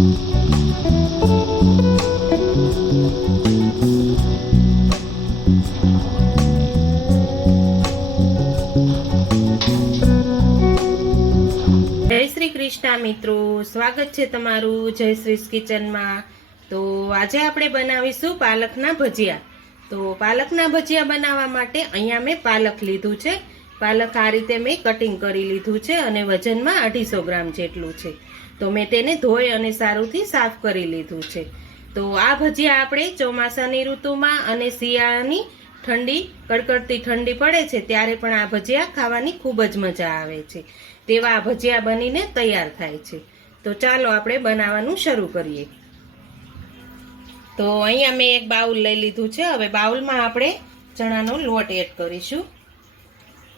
જય શ્રી કૃષ્ણ મિત્રો, સ્વાગત છે તમારું જયશ્રીસ કિચનમાં। તો આજે આપણે બનાવીશું પાલકના ભજીયા। તો પાલકના ભજીયા બનાવવા માટે અહીંયા મેં પાલક લીધું છે। પાલક આ રીતે મેં કટિંગ કરી લીધું છે અને વજનમાં 250 ગ્રામ જેટલું છે। તો મેં તેને ધોઈ અને સારુંથી સાફ કરી લીધું છે। તો આ ભજીયા આપણે ચોમાસાની ઋતુમાં અને શિયાળાની ઠંડી કડકડતી ઠંડી પડે છે ત્યારે પણ આ ભજીયા ખાવાની ખૂબ જ મજા આવે છે। તેવા આ ભજીયા બનીને તૈયાર થાય છે। તો ચાલો આપણે બનાવવાનું શરૂ કરીએ। તો અહીંયા મેં એક બાઉલ લઈ લીધું છે। હવે બાઉલમાં આપણે ચણાનો લોટ એડ કરીશું।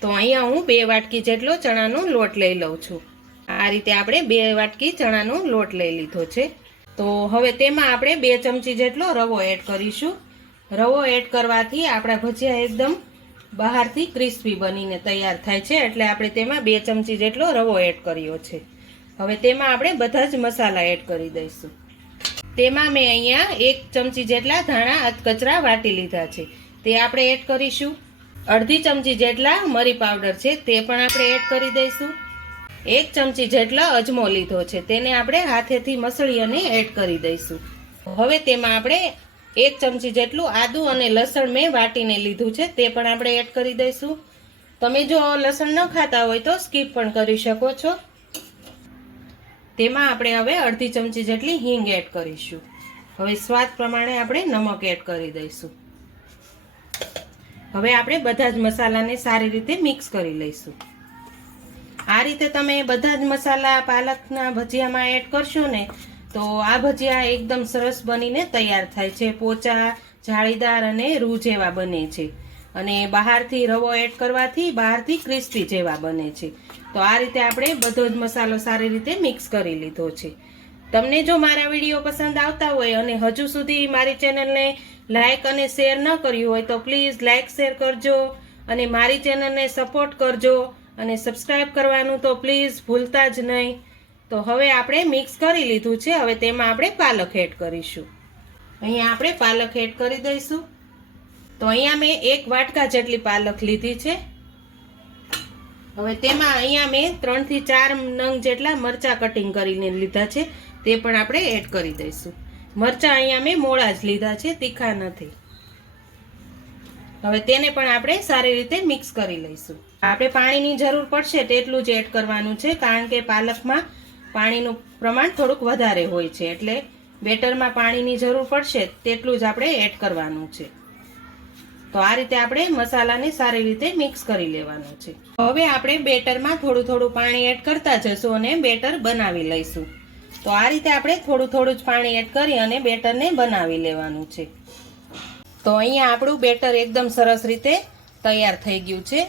તો અહીંયા હું 2 વાટકી જેટલો ચણાનો લોટ લઈ લઉં છું। આ રીતે આપણે 2 વાટકી ચણાનો લોટ લઈ લીધો છે। તો હવે તેમાં આપણે 2 ચમચી જેટલો રવો એડ કરીશું। રવો એડ કરવાથી આપણા ભજીયા એકદમ બહારથી ક્રિસ્પી બનીને તૈયાર થાય છે, એટલે આપણે તેમાં 2 ચમચી જેટલો રવો એડ કર્યો છે। હવે તેમાં આપણે બધા જ મસાલા એડ કરી દઈશું। તેમાં મેં અહીંયા 1 ચમચી જેટલા ધાણા અધકચરા વાટી લીધા છે, તે આપણે એડ કરીશું। અડધી ચમચી જેટલા મરી પાવડર છે, તે પણ આપણે એડ કરી દઈશું। 1 ચમચી જેટલો અજમો લીધો છે, તેને આપણે હાથેથી મસળી અને એડ કરી દઈશું। હવે તેમાં આપણે 1 ચમચી જેટલું આદુ અને લસણ મેં વાટીને લીધું છે, તે પણ આપણે એડ કરી દઈશું। તમે જો લસણ ન ખાતા હોય તો સ્કીપ પણ કરી શકો છો। તેમાં આપણે હવે અડધી ચમચી જેટલી હિંગ એડ કરીશું। હવે સ્વાદ પ્રમાણે આપણે નમક એડ કરી દઈશું। હવે આપણે બધા જ મસાલાને સારી રીતે મિક્સ કરી લઈશું। આ રીતે તમે બધા જ મસાલા પાલકના ભજીયામાં એડ કરશો ને તો આ ભજીયા એકદમ સરસ બનીને તૈયાર થાય છે। પોચા, જાળીદાર અને રૂ જેવા બને છે અને બહારથી રવો એડ કરવાથી બહારથી ક્રિસ્પી જેવા બને છે। તો આ રીતે આપણે બધો જ મસાલો સારી રીતે મિક્સ કરી લીધો છે। તમને જો મારા વિડીયો પસંદ આવતા હોય અને હજુ સુધી મારી ચેનલને લાઇક અને શેર ન કર્યું હોય તો પ્લીઝ લાઇક શેર કરજો અને મારી ચેનલને સપોર્ટ કરજો અને સબસ્ક્રાઈબ કરવાનું તો પ્લીઝ ભૂલતા જ નહીં। તો હવે આપણે મિક્સ કરી લીધું છે। હવે તેમાં આપણે પાલક એડ કરીશું। અહીંયા આપણે પાલક એડ કરી દઈશું। તો અહીંયા મેં 1 વાટકા જેટલી પાલક લીધી છે। હવે તેમાં અહીંયા મેં 3 થી 4 નંગ જેટલા મરચાં કટિંગ કરીને લીધા છે, તે પણ આપણે એડ કરી દઈશું। મરચાં અહીંયા મેં મોળા જ લીધા છે, તીખા નથી। હવે તેને પણ આપણે સારી રીતે મિક્સ કરી લઈશું। આપણે પાણીની જરૂર પડશે તેટલું જ એડ કરવાનું છે, કારણ કે પાલકમાં પાણીનું પ્રમાણ થોડુંક વધારે હોય છે, એટલે બેટરમાં પાણીની જરૂર પડશે તેટલું જ આપણે એડ કરવાનું છે। તો આ રીતે આપણે મસાલાને સારી રીતે મિક્સ કરી લેવાનું છે। હવે આપણે બેટરમાં થોડું થોડું પાણી એડ કરતા જશું અને બેટર બનાવી લઈશું। તો આ રીતે આપણે થોડું થોડું જ પાણી એડ કરી અને બેટરને બનાવી લેવાનું છે। તો અહીંયા આપણું બેટર એકદમ સરસ રીતે તૈયાર થઈ ગયું છે।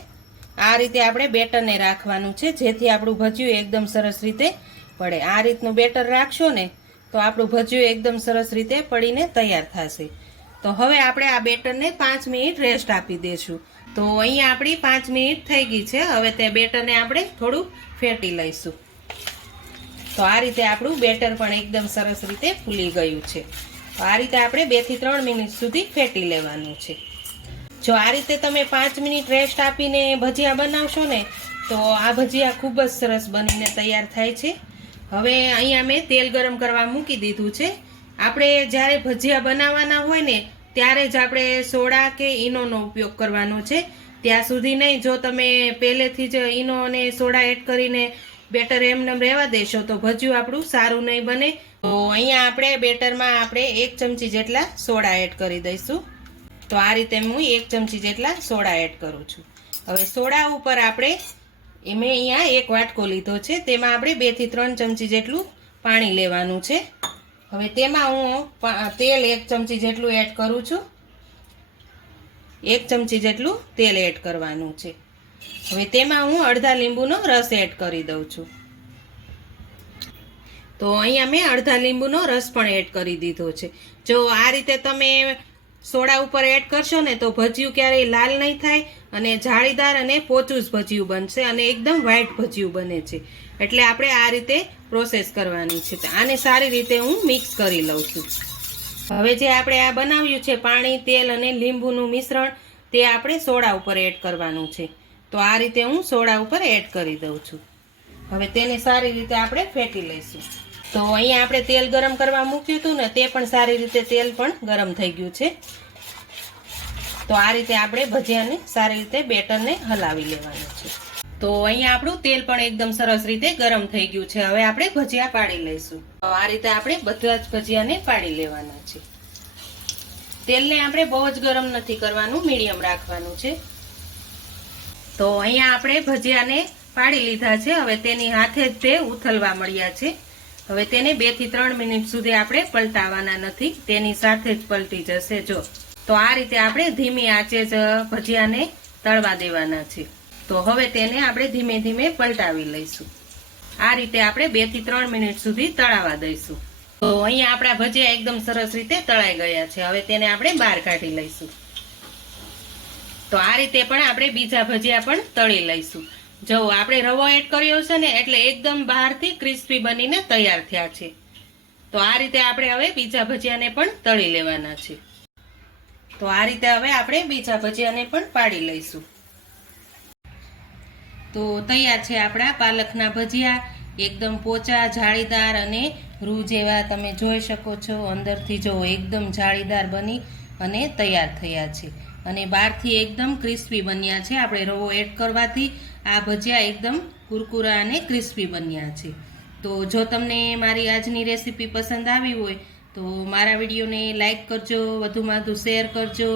આ રીતે આપણે બેટરને રાખવાનું છે, જેથી આપણું ભજીયું એકદમ સરસ રીતે પડે। આ રીતનું બેટર રાખશો ને તો આપણું ભજીયું એકદમ સરસ રીતે પડીને તૈયાર થશે। તો હવે આપણે આ બેટરને 5 મિનિટ રેસ્ટ આપી દઈશું। તો અહીંયા આપણી 5 મિનિટ થઈ ગઈ છે। હવે તે બેટરને આપણે થોડું ફેટી લઈશું। તો આ રીતે આપણું બેટર પણ એકદમ સરસ રીતે ફૂલી ગયું છે। તો આ રીતે આપણે 2 થી 3 મિનિટ સુધી ફેટી લેવાનું છે। જો આ રીતે તમે 5 મિનિટ રેસ્ટ આપીને ભજીયા બનાવશો ને તો આ ભજીયા ખૂબ જ સરસ બનીને તૈયાર થાય છે। હવે અહીંયા મેં તેલ ગરમ કરવા મૂકી દીધું છે। આપણે જ્યારે ભજીયા બનાવવાના હોય ને ત્યારે જ આપણે સોડા કે ઈનોનો ઉપયોગ કરવાનો છે, ત્યાં સુધી નહીં। જો તમે પહેલેથી જ ઈનો અને સોડા એડ કરીને બેટર એમને રહેવા દેશો તો ભજીયું આપણું સારું નહીં બને। તો અહીંયા આપણે બેટરમાં આપણે 1 ચમચી જેટલા સોડા એડ કરી દઈશું। તો આ રીતે હું 1 ચમચી જેટલા સોડા એડ કરું છું। હવે સોડા ઉપર આપણે મેં અહીંયા 1 વાટકો લીધો છે, તેમાં આપણે 2 થી 3 ચમચી જેટલું પાણી લેવાનું છે। હવે તેમાં હું તેલ 1 ચમચી જેટલું એડ કરું છું। 1 ચમચી જેટલું તેલ એડ કરવાનું છે। હવે તેમાં હું અડધા લીંબુનો રસ એડ કરી દઉં છું। તો અહીંયા મેં અડધા લીંબુનો રસ પણ એડ કરી દીધો છે। જો આ રીતે તમે સોડા ઉપર એડ કરશો ને તો ભજીયું ક્યારેય લાલ નહીં થાય અને જાળીદાર અને પોચું જ ભજીયું બનશે અને એકદમ વ્હાઈટ ભજીયું બને છે. એટલે આપણે આ રીતે પ્રોસેસ કરવાની છે. આને સારી રીતે હું મિક્સ કરી લઉં છું. હવે જે આપણે આ બનાવ્યું છે પાણી, તેલ અને લીંબુનું મિશ્રણ, તે આપણે સોડા ઉપર એડ કરવાનું છે. તો આ રીતે હું સોડા ઉપર એડ કરી દઉં છું. હવે તેને સારી રીતે આપણે ફેટી લઈશું. તો અહીંયા આપણે તેલ ગરમ કરવા મૂક્યું હતું ને, તે પણ સારી રીતે તેલ પણ ગરમ થઈ ગયું છે. તો આ રીતે આપણે ભજીયાને સારી રીતે બેટરને હલાવી લેવાનું છે. તો અહીંયા આપણું તેલ પણ એકદમ સરસ રીતે ગરમ થઈ ગયું છે. હવે આપણે ભજીયા પાડી લઈશું. તો આ રીતે આપણે બધા જ ભજીયાને પાડી લેવાના છે. તેલને આપણે બહુ જ ગરમ નથી કરવાનું, મીડિયમ રાખવાનું છે. તો અહીંયા આપણે ભજીયાને પાડી લીધા છે. હવે તેની હાથે જ તે ઉથલવા મળ્યા છે. હવે તેને 2 થી 3 મિનિટ સુધી આપણે પલટાવવાના નથી, તેની સાથે જ પલટી જશે. જો તો આ રીતે આપણે ધીમી આંચે જ ભજીયાને તળવા દેવાના છે. તો હવે તેને આપણે ધીમે ધીમે પલટાવી લઈશું. આ રીતે આપણે 2 થી 3 મિનિટ સુધી તળાવા દઈશું. તો અહીંયા આપણા ભજીયા એકદમ સરસ રીતે તળાઈ ગયા છે. હવે તેને આપણે બહાર કાઢી લઈશું. તો આ રીતે પણ આપણે બીજા ભજીયા પણ તળી લઈશું. જો આપણે રવો એડ કર્યો છે ને, એટલે એકદમ બહારથી ક્રિસ્પી બનીને તૈયાર થયા છે. તો આ રીતે આપણે હવે બીજા ભજીયાને પણ તળી લેવાના છે. તો આ રીતે હવે આપણે બીજા ભજીયાને પણ પાડી લઈશું. તો તૈયાર છે આપણા પાલકના ભજીયા. એકદમ પોચા, જાળીદાર અને રૂ જેવા તમે જોઈ શકો છો. અંદરથી જો એકદમ જાળીદાર બની અને તૈયાર થયા છે અને બહારથી એકદમ ક્રિસ્પી બન્યા છે. આપણે રવો એડ કરવાથી આ ભજીયા એકદમ કુરકુરા અને ક્રિસ્પી બન્યા છે. તો જો તમને મારી આજની રેસીપી પસંદ આવી હોય તો મારા વિડીયોને લાઈક કરજો, વધુમાં વધુ શેર કરજો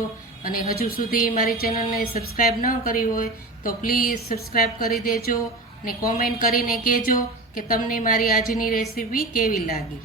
અને હજુ સુધી મારી ચેનલને સબસ્ક્રાઈબ ન કરી હોય તો પ્લીઝ સબસ્ક્રાઈબ કરી દેજો અને કોમેન્ટ કરીને કહેજો કે તમને મારી આજની રેસીપી કેવી લાગી.